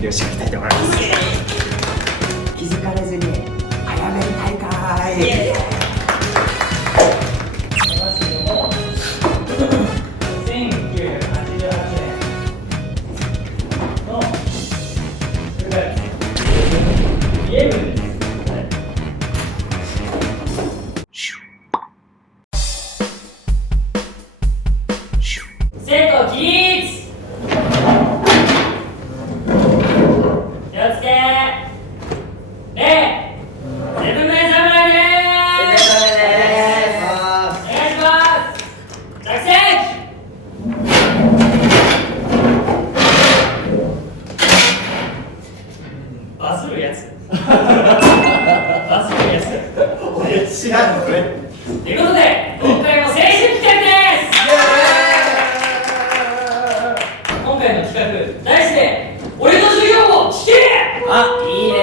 キリをしていきたいと思います。気づかれずに早めに大会。生徒起立。気をつけ。セブンメイ侍でーす。お願いします。着席。バズるやつ。バズるやつ。知らんのこれ。ということで今回も正式企画です。今回の企画題して俺の授業を聞け。あ、いいね。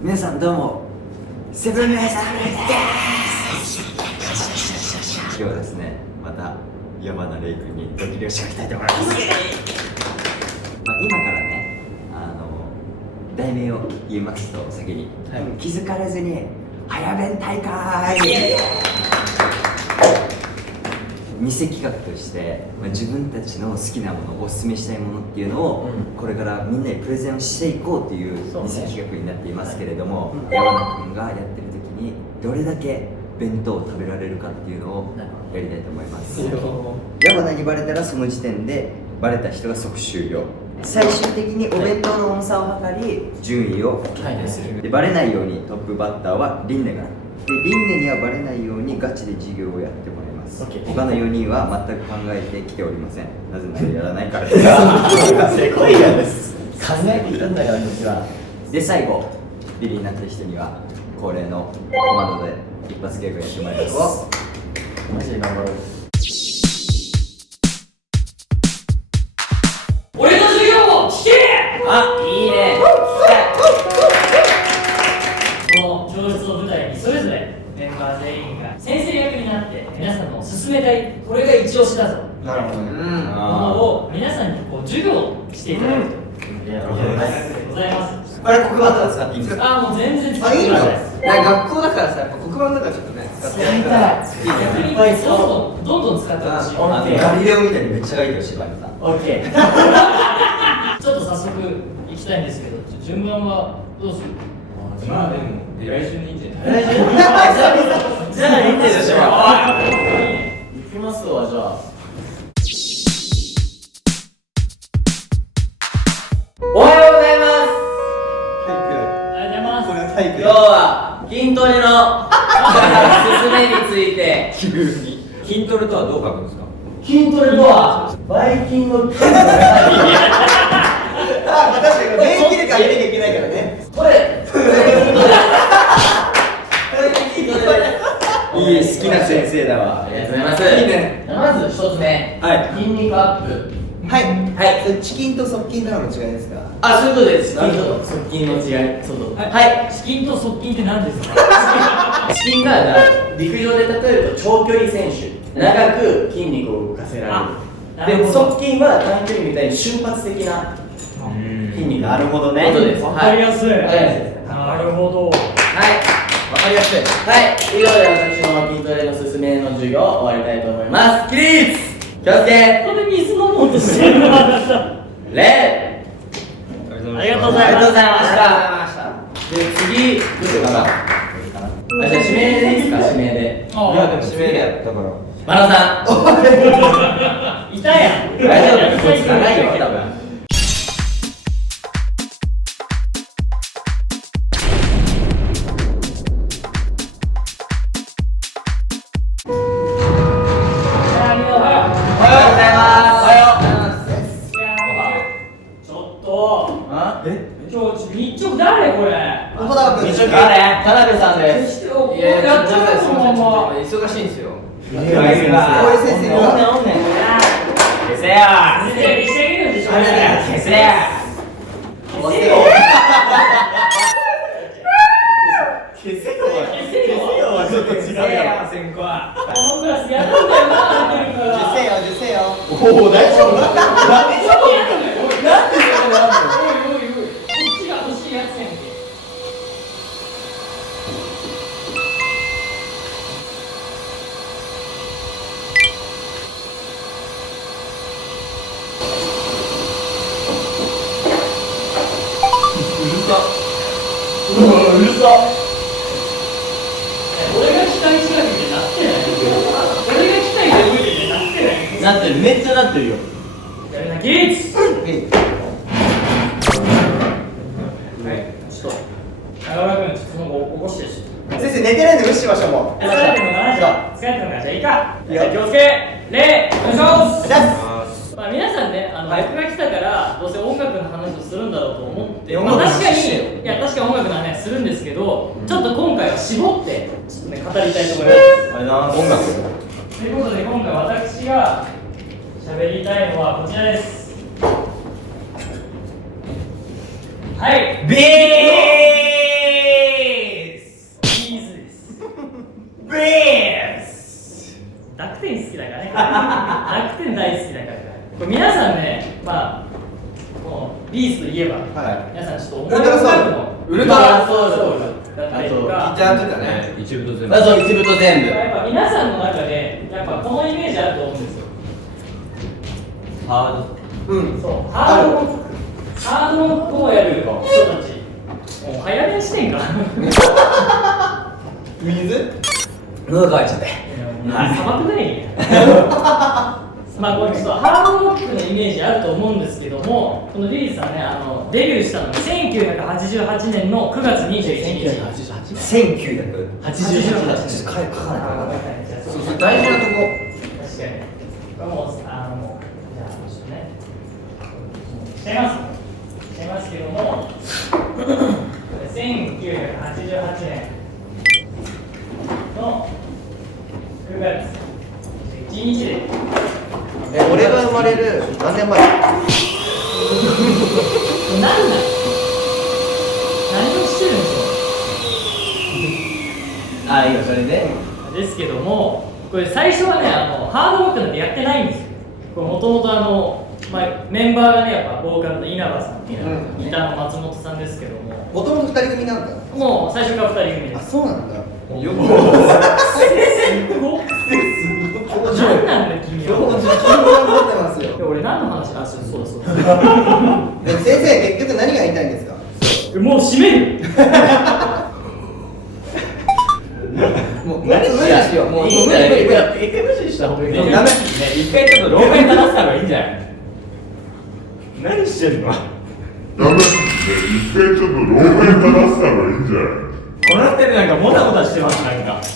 皆さんどうも、セブンメイ侍です。今日はですね、また山名レイ君にドッキリを仕掛けたいと思います。今からね、題名を言いますと先に、気づかれずに早弁大会。偽企画として、自分たちの好きなもの、おすすめしたいものっていうのを、これからみんなにプレゼンをしていこうという偽企画になっていますけれども、山名君がやってる時にどれだけ弁当を食べられるかっていうのをやりたいと思います。山名にバレたらその時点でバレた人が即終了。最終的にお弁当の重さを測り順位を決定する。でバレないようにトップバッターはリンネが、でリンネにはバレないようにガチで授業をやってもらいます。他の4人は全く考えてきておりません。なぜならやらないからです。せこいやです。考えていたんだから私は。で最後ビリになった人には恒例のコマンドで一発ギャグやってもらいます。マジで頑張ろう。俺の授業を聞け。あ、いいね。この教室を舞台にそれぞれメンバー全員が先生役になって皆さんの進めたいこれが一押しだぞなるほどね。ものを皆さんにこう授業していただくという企画でございます。あれ黒板とか使っていいんですか？もう全然使っあ、いいの？てください。学校だからさ、やっぱ黒板だからちょっとね使ってやりたい。逆にどんどん使ってほしい。ガリレオみたいにめっちゃがいいよ、芝居さん。オッケー。ちょっと早速行きたいんですけど、順番はどうする？まあでも来週にいいんじゃない？じゃあいいでしょ。行きますわじゃあ。おはようございます。ありがとうございます。これは体育今日は筋トレの進めについて。筋トレとはどう書くんですか？筋トレとはバイキンの筋トレ。確かに免疫力上げなきゃいけないからね。これ筋トレです。いい、好きな先生だわ。ありがとうございます。いいね。まず一つ目、はい筋肉アップ。はいはいそれチキンと側筋からの違いですか？あ、そういうことです。なるほど側筋の違い。そうはい。チキンと側筋って何ですか？チキンが陸上で例えると長距離選手、長く筋肉を動かせられる。でも側筋は短距離みたいに瞬発的な筋肉。なるほどね。ことです。わかりやすい。わかりやすいです。なるほど。はい。わかりやすい。はい。以上で私の筋トレの勧めの授業を終わりたいと思います。起立。気をつけ。ここで水飲もうとしてるのあなた。礼。ありがとうごありがとうございまざいました。で、次、どうしようかな。あ、じゃあ指名でいいですか、指名で。す。あでも指名だよ、だからマナさん。いたやん。大丈夫、こいつ長いよ、多分。日直誰これ？小田君日直誰？田辺さんです。いややっちゃうそのまま。忙しいんですよ。こういう先生がおんねん。消せや。先生にしてあげるんでしょ。消せや。消せよ。消せよ。ょっと違うよ先行はこのクラスやるんだよな出てるから受精よ受精よ。おお大丈夫なんでそこやるのよなんでそれなんだよおいおいおいこっちが欲しいやつやんけうるさ俺が機械調べてなってない俺が機械で動いててなってないなってるめっちゃなってるよやるなギーツはいちょっと中村君ちょっとその子起こして先生寝てないんで無視しましょうもう。疲れてるのかなじゃあ疲れてるのかじゃあいいかじゃあ気をつけ礼お願いしますじゃまあ皆さんね、僕が来たからどうせ音楽の話をするんだろうと思って、音まあ、楽の確かに話してよいや確かに音楽の話するんですけど、ちょっと今回は絞ってちょっとね語りたいと思います。あれな音楽ということで今回私が喋りたいのはこちらです。はいベースビーズですベース濁点好きだからね濁点大好きだからこれ皆さんね、まあもうビーズといえば、はい皆さんちょっと思いウルトラソウルのウルトラソウルだったりとかじゃあちょっとね。一部と全部あそう一部と全部やっぱ皆さんの中でやっぱこのイメージあると思うんですよ。ハうん。そうハードロックをやる人たちもう早めにしてんか水？喉乾いちゃって砂漠ぐらいにまあこれちょっとハードロックのイメージあると思うんですけどもこのリリーさんねデビューしたのが1988年の9月21日1988 1988 88ちょっと書かないかそうそう大事なとこ。確かにこれもうもうじゃあちょっとねしちゃいますけども1988年の9月1日で俺が生まれる何年前？何をしてるんですよあいいよそれでですけどもこれ最初はねハードロックなんてやってないんですよもともとメンバーがねやっぱボーカルの稲葉さん、ギターの松本さんですけどももともと二人組なんだ。もう最初から2人組であ、すそうなんだ。よ何なんだよ君標準は金額持ってますよ。俺何の話そうだでも先生結局何が言いたいんですか？もう閉めるもう無理しよう。もういいんじゃない一回無視した方がいいダメ。一回ちょっと廊下に立たせた方がいいんじゃない何してんのダメですね。一回ちょっと廊下に立たせた方がいいんじゃないこの手でなんかモタモタしてますなんか先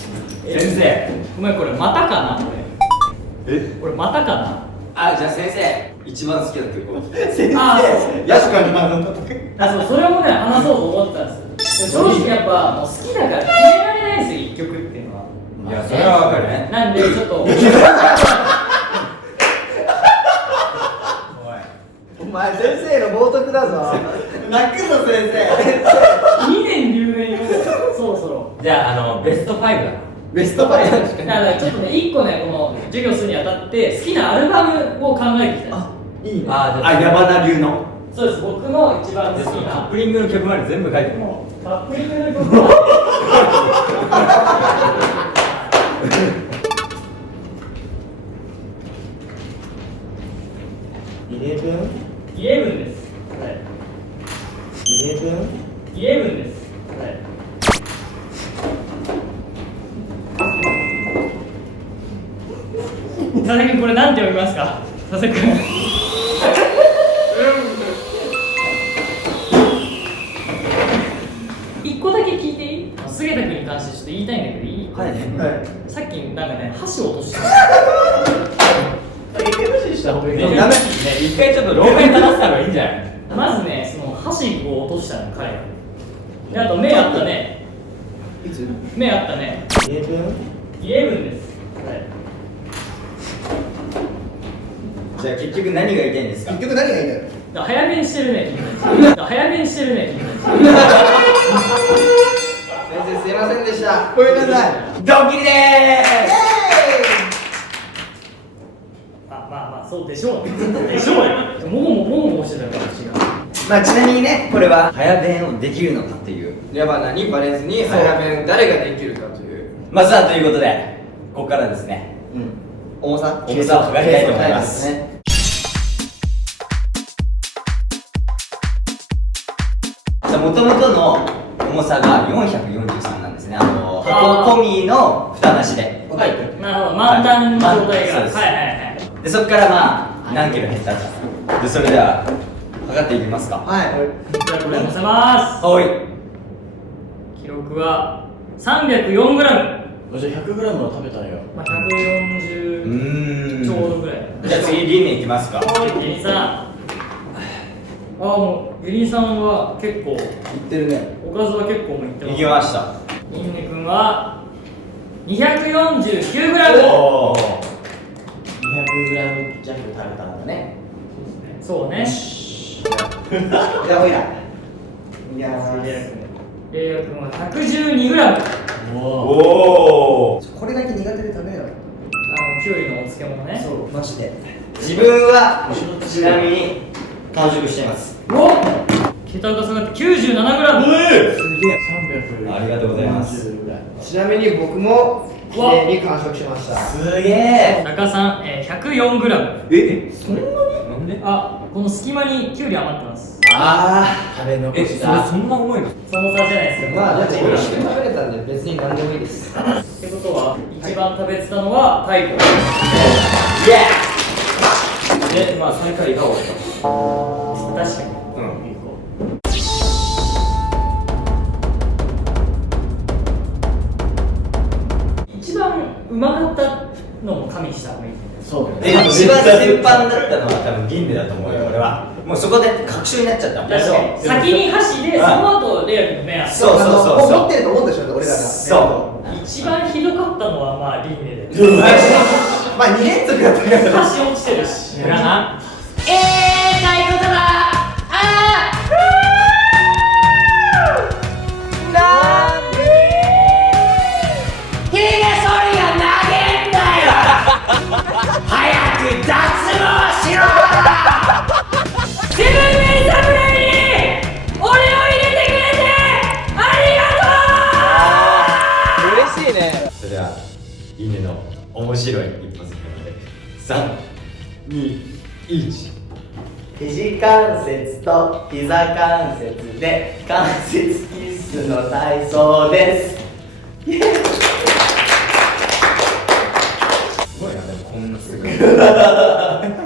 生お前これまたかなこれまたかなあじゃあ先生一番好きな曲を先あ生、やしかにそうそれもね話そうと思ってたんですよ正直やっぱもう好きだから決められないんですよ1曲っていうのはいやそれはわかるねなんでちょっとお前先生の冒涜だぞ。泣くぞ先生。 2年留年よそろそろじゃあベスト5だベスト5。だからちょっとね1個ねこの授業するにあたって好きなアルバムを考えてきたんですいいね。山田流のそうです僕の一番好きカなップリングの曲まで全部書いてるカップリングの曲は11？ 11ですはい11？ 11ですはい佐々木君これ何て読みますか佐々木君一個だけ聞いていい菅田君に関してちょっと言いたいんだけどいいはいはい。さっきなんかね箸を落として一回無視した方がいいダメ。一回ちょっと廊下に立たせた方がいいんじゃないまずねその箸を落としたの彼がであと目あったねいつ目あったね？11？ 11ですはいじゃあ結局何が言いたいんですか結局何がいいんだよ。だから早めにしてるね君たち早めにしてるね君たち先生すいませんでした。ごめんなさい。ドッキリでまあそうでしょうね。でしょうよ。もごもごしてたから私が。まあちなみにねこれは早弁をできるのかという矢花にバレずに早弁誰ができるかという。まずはということでここからですね重さ重さを測りたいと思いますね。もともとの重さが443なんですね箱込みの蓋なしでなるほど、満タンの状態が。そうですはいはいはい。でそこからまあ何キロ減ったかでそれでは測っていきますかはい。じゃあこれ乗せまおいす。記録は 304g。じゃあ 100g を食べたのよ。まあ140ちょうどぐらい。じゃあ次リンネいきますかはい、ゲリンさん。もうゲリンさんは結構、言ってるね。おかずは結構もういってます。いきましたインネ君は 249g。おお 200g 弱食べたんだね。そうね。いや、おいら。いやレイヤ君は 112g。おおおこれだけ苦手で食べよう。きゅうりのお漬物ね。そう、マジで。自分はちなみに完食していますおっ桁が下がって 97g。すげえ。ありがとうございますちなみに僕も綺麗に完食しました。すげえ中さん、104g。えそんなになんでこの隙間にきゅうり余ってます。あ食べ残それした。そんな重いのその差じゃないですか。まあ、でも美味しく食べれたんで別に何でもいいです。ってことは、一番食べてたのは太鼓。で、まあ最下位が多い確かに。一番うまかったのも加味した方がいい。そうえ一番全般だったのは多分銀でだと思うよ俺はもうそこで確証になっちゃったもん確かに。先に箸で、その後レア君の目安。そうそうそうそう持ってると思うんでしょ、俺らが。そ一番ひどかったのはまあリンネで。まあ、2連続だったから。箸落ちてるし。村な。セブンメイサムライに俺を入れてくれてありがとう。嬉しいね。それは稲の面白い一発目なので321肘関節と膝関節で関節キッスの体操です。すごいなでもこんなすぐ